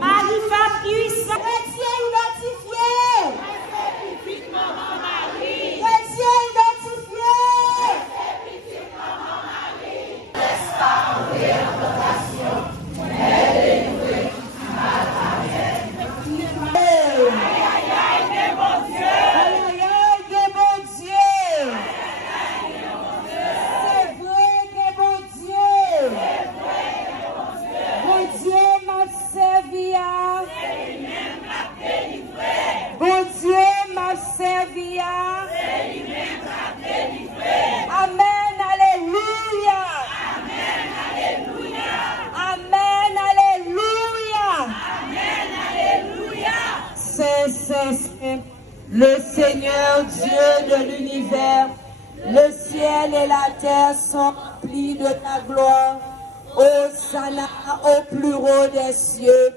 Marie-Femme puissante. Chrétien identifié. Chrétien identifié. Laisse pas tomber en tentation. Aidez-nous et aïe aïe, des bons dieux. Aïe aïe, des bons dieux. C'est vrai, des bons dieux. Bon Dieu m'a servi à. Bon Dieu m'a servi à. Amen, alléluia. Amen, alléluia. Amen, alléluia. Amen, alléluia. C'est le Seigneur Dieu de l'univers. Le ciel et la terre sont remplis de ta gloire. Hosanna au plus haut des cieux.